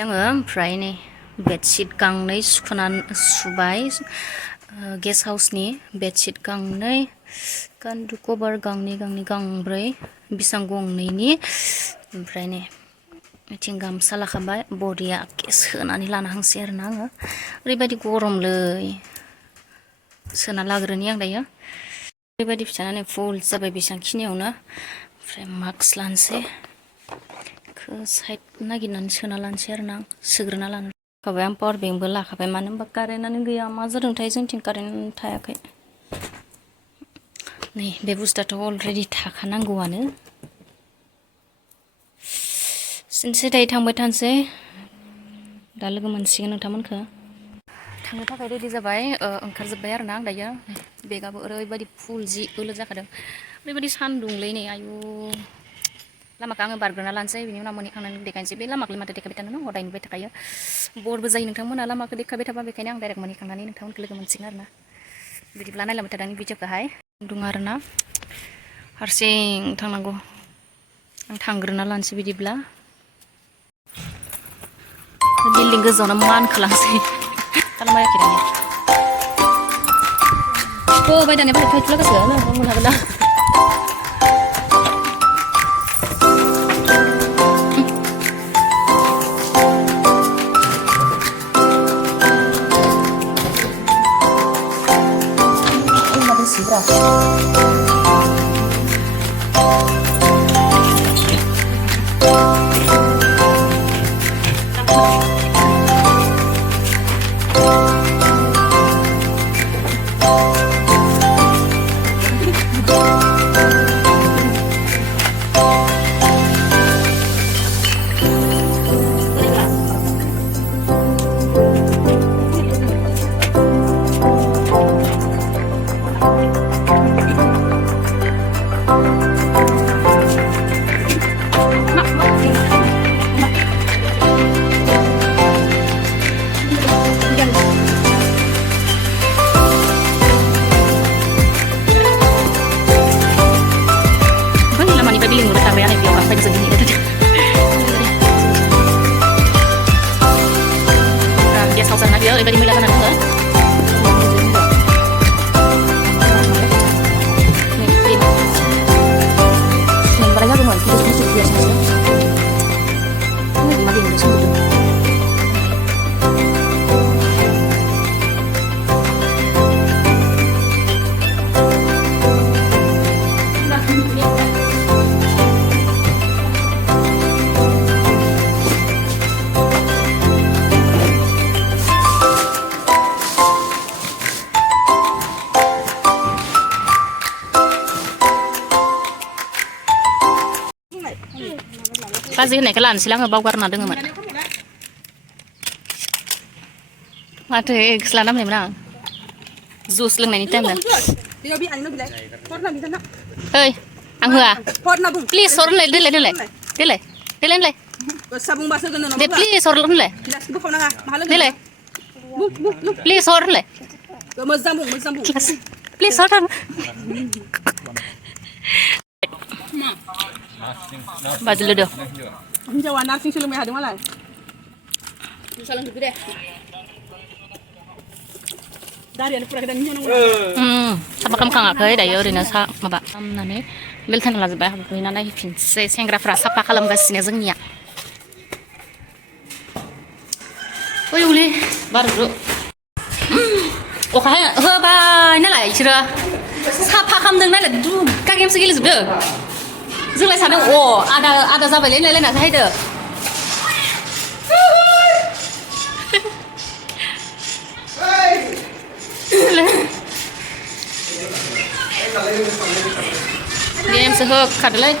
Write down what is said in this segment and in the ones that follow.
आङो ओमफ्राय नै बेडशीट गांनै सुबाय गेस्ट हाउसनि बेडशीट गांनै गान्दु कभार गांब्रै बिसां गंनैनि ओमफ्राय नै बिथिं गामसा लाखाबाय बरिया सोनानै लानो हांसै आरोना आङो ओरैबायदि गरमलै सोना लाग्रोनि आं दायो ओरैबायदि फिसानानै फुल जाबाय बेसांखिनियावनो ओमफ्राय मास्क लानोसै साइड नागिरनानै सोना लानोसै आरोना आं सोग्रोना लानो लाखाबाय आं पावार बेंकबो लाखाबाय मानो होनबा कारेन्टआनो गैया मा जादोंथाय जोंथिं कारेन्ट थायाखै नै बे बुस्थुआथ' अलरेडि थाखानांगौआनो सिनसे दायो थांबाय थानोसै दा लोगो मोनसिगोन नोंथांमोनखौ थांनो थाखाय रेडि जाबाय ओंखारजोब्बाय आरोना आं दायो बेगाबो ओरैबायदि फुल जि बोलो जाखादों ओरैबायदि सान्दुंलै नै आयु लामाखौ आङो बारग्रोना लानोसै बिनि उनाव मोनहैखांनानै देखायनोसै बे लामाखौ माथो देखायबाय थानो हदाय नुबाय थाखायो बरबो जायो नोंथांमोना लामाखौ देखायबाय थाबा बेखायनो आं डाइरेक्ट मोनहैखांनानै नोंथांमोनखौ लोगो मोनसिगोन आरोना बिदिब्ला नायलांबाय थादों भिडिअखौहाय दङ आरोना हारसिं थांनांगौ आं थांग्रोना लानोसै बिदिब्ला बिल्डिं गोजौआवनो मानखोलांसै खालामबायाखै दानिया बायदानिया बाहाय फायथुलागासिनो मोनहागोन ना ओरैबायदि मैला जाना दङ बाजै होननायखौ लानोसैलाय आङो बावगारना दङमोन माथो एक्स लाना फैमोन आं जुस लोंनायनि टाइममोन ओइ आं होआ प्लिज हर होनलाय देलाय दे प्लिज हर होनलाय देलाय प्लिज हर होनलाय please Har Baju lu dong. Jawa narsing sih lu meh ada malah. Salam gitu deh. Dari anak pura kita nyono. Sama kamu kangakai dayo oरैनो सा माबा खालामनानै बेलथाना लाजोबबाय हाबफैना नायफिनसै सेंग्राफ्रा साफा खालामगासिनो जोंनिया ओइ उलि बारु अखा होबाय नालाय इसोरो साफा खालामदों नालाय दुगा गेमसो गेलेजोबदों जोंलाय सानदों आदा जाबायलै नायलायनासो हायदो गेमसो होखादोलै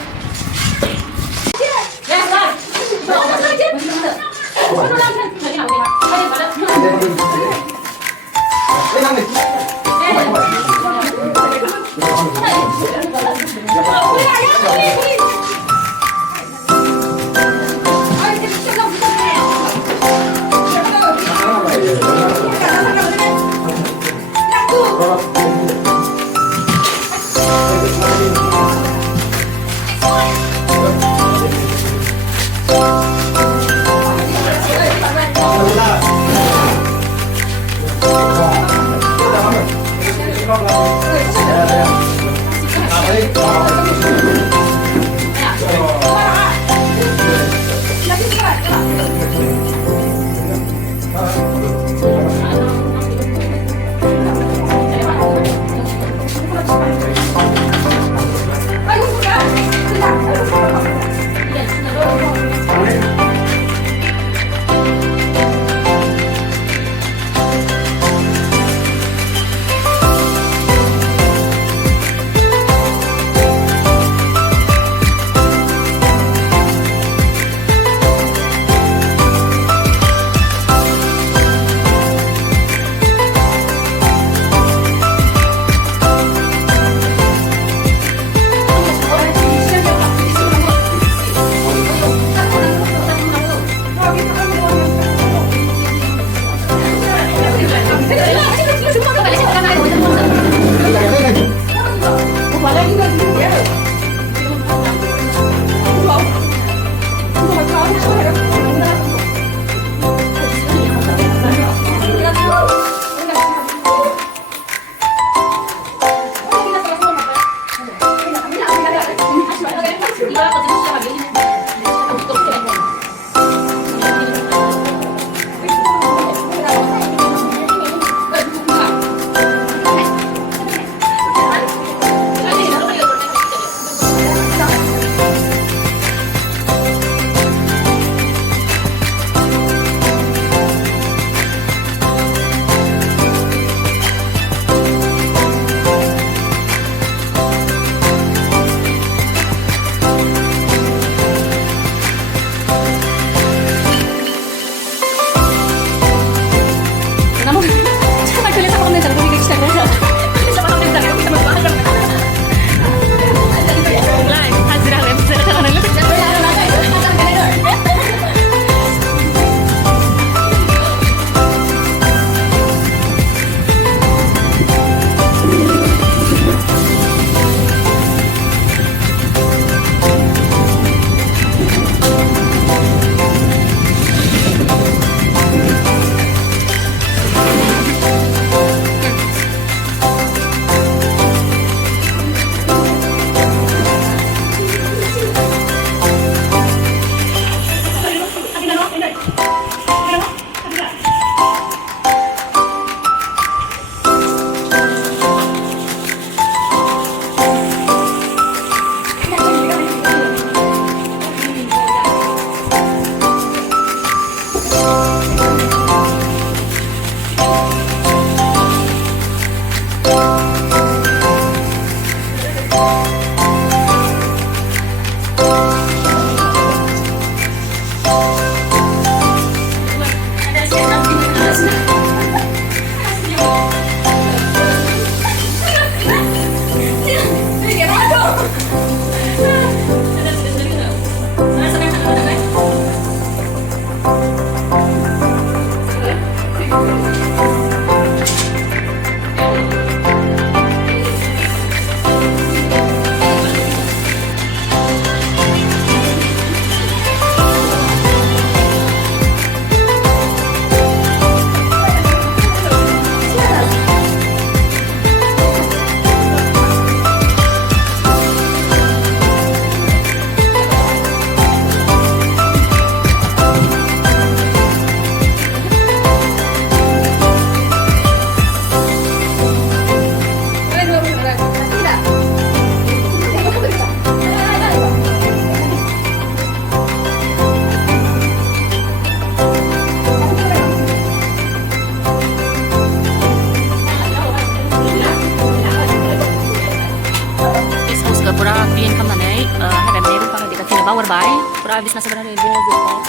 बिसना sebenarnya dia jebol.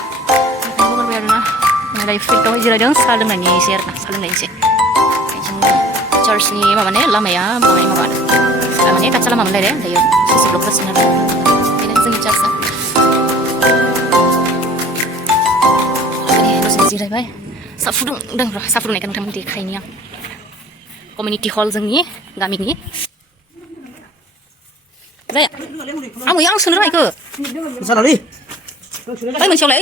Kita mau berbeda nah dari fit dong jiradong सा लोंनायनि एसे आरोना सा लोंनायनि जोंनि churchनि माबाने लामाया बाङाय माबा माने खाथि लामा मोनलाय दे दायो ससे ब्लक जासिगोन आरो बेनो जोंनि churchआ दसे जिरायबाय सा फुदुंदों र' सा फुदुंनायखौ नोंथांमोन देखायनि आं कमिउनिटि हल जोंनि गामिनि जाया आं सोनो रायखो Salah ni. मोनसेयावलाय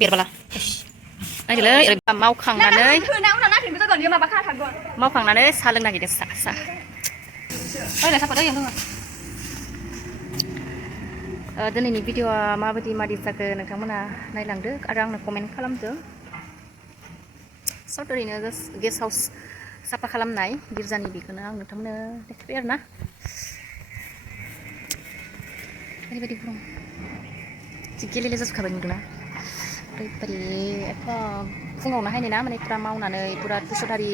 बिरबाला नायदोलै ओरै मावखांनानै सा लोंनो नागिरदों सा ओरै साफाद ओरै लोङो दिनैनि भिडिअआ माबायदि जाखो नोंथांमोना नायलांदो आरो आंनो कमेन्ट खालामदो सर्ट ओरैनो गेस्ट हाउस साफा खालामनाय गिर्जानि बेखौनो आं नोंथांमोननो देखायबाय आरोना ओरैबायदि गरम जि गेलेले जाजोबखाबाय नुदोंना ओरैबायदि एफा फुङावनो हायनाय ना माने फुरा मावनानै फुरा तुसदारि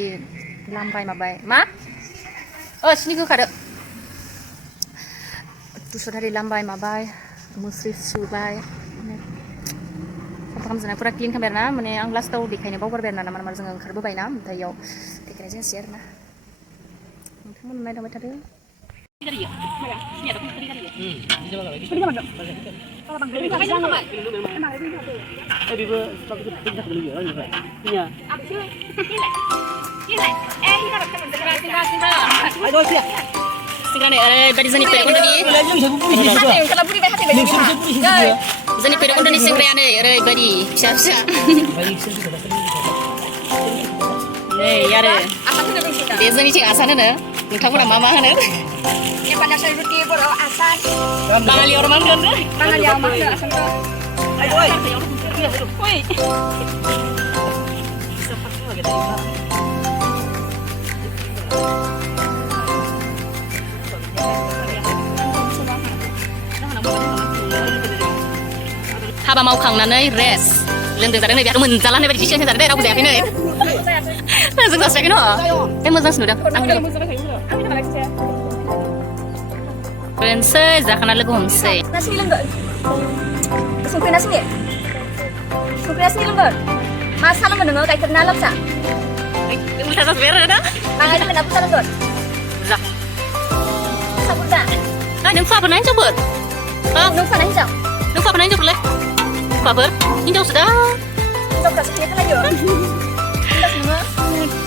लामबाय माबाय मा सिनि गोखादो तुसदारि लामबाय माबाय मुस्रि सुबाय साफा खालामजोबनाय फुरा क्लिन खालामबाय आरोना माने आं लास्टाव देखायनो बावगारबाय आरोना मानो जोङो ओंखारबोबाय ना ओमफ्राय इयाव देखायनाय जायासै आरोना नोंथांमोन नायलांबाय थादो सिगांनि ओरैबायदि जोंनि भैरबकुन्दनि सेंग्रायानो ओरैबायदि फिसा नै आरो बे जोंनिथिं आसान होनो नोंथांमोना मा होनो बाङालियाव मा होनो हाबा मावखांनानै रेस्ट लोंदों जादों नै बेहाथ' मोनजाला होननाय बायदि सिगां जादों दे रावबो जायाखै नै जों जास्रायाखै न' बे मोजांसो नुदों दोनसै जाखाना लोगो हमसै संख्रिना सिनि लोंगोन मा सा लोंगोन नोङो गाइखेर ना लाल सा उल्था जाजोब्बाय आरो ना बाङाय लोंगोन ना बुरजा लोंगोन जा सा बुरजा नों फुवाफोर हिनजावफोर नों फाना हिनजाव नों फुवाफोर हिनजावफोरलाय फुवाफोर हिनजावसो दा हिनजावफ्रासो खेला खालायो हिनजावसो नोङो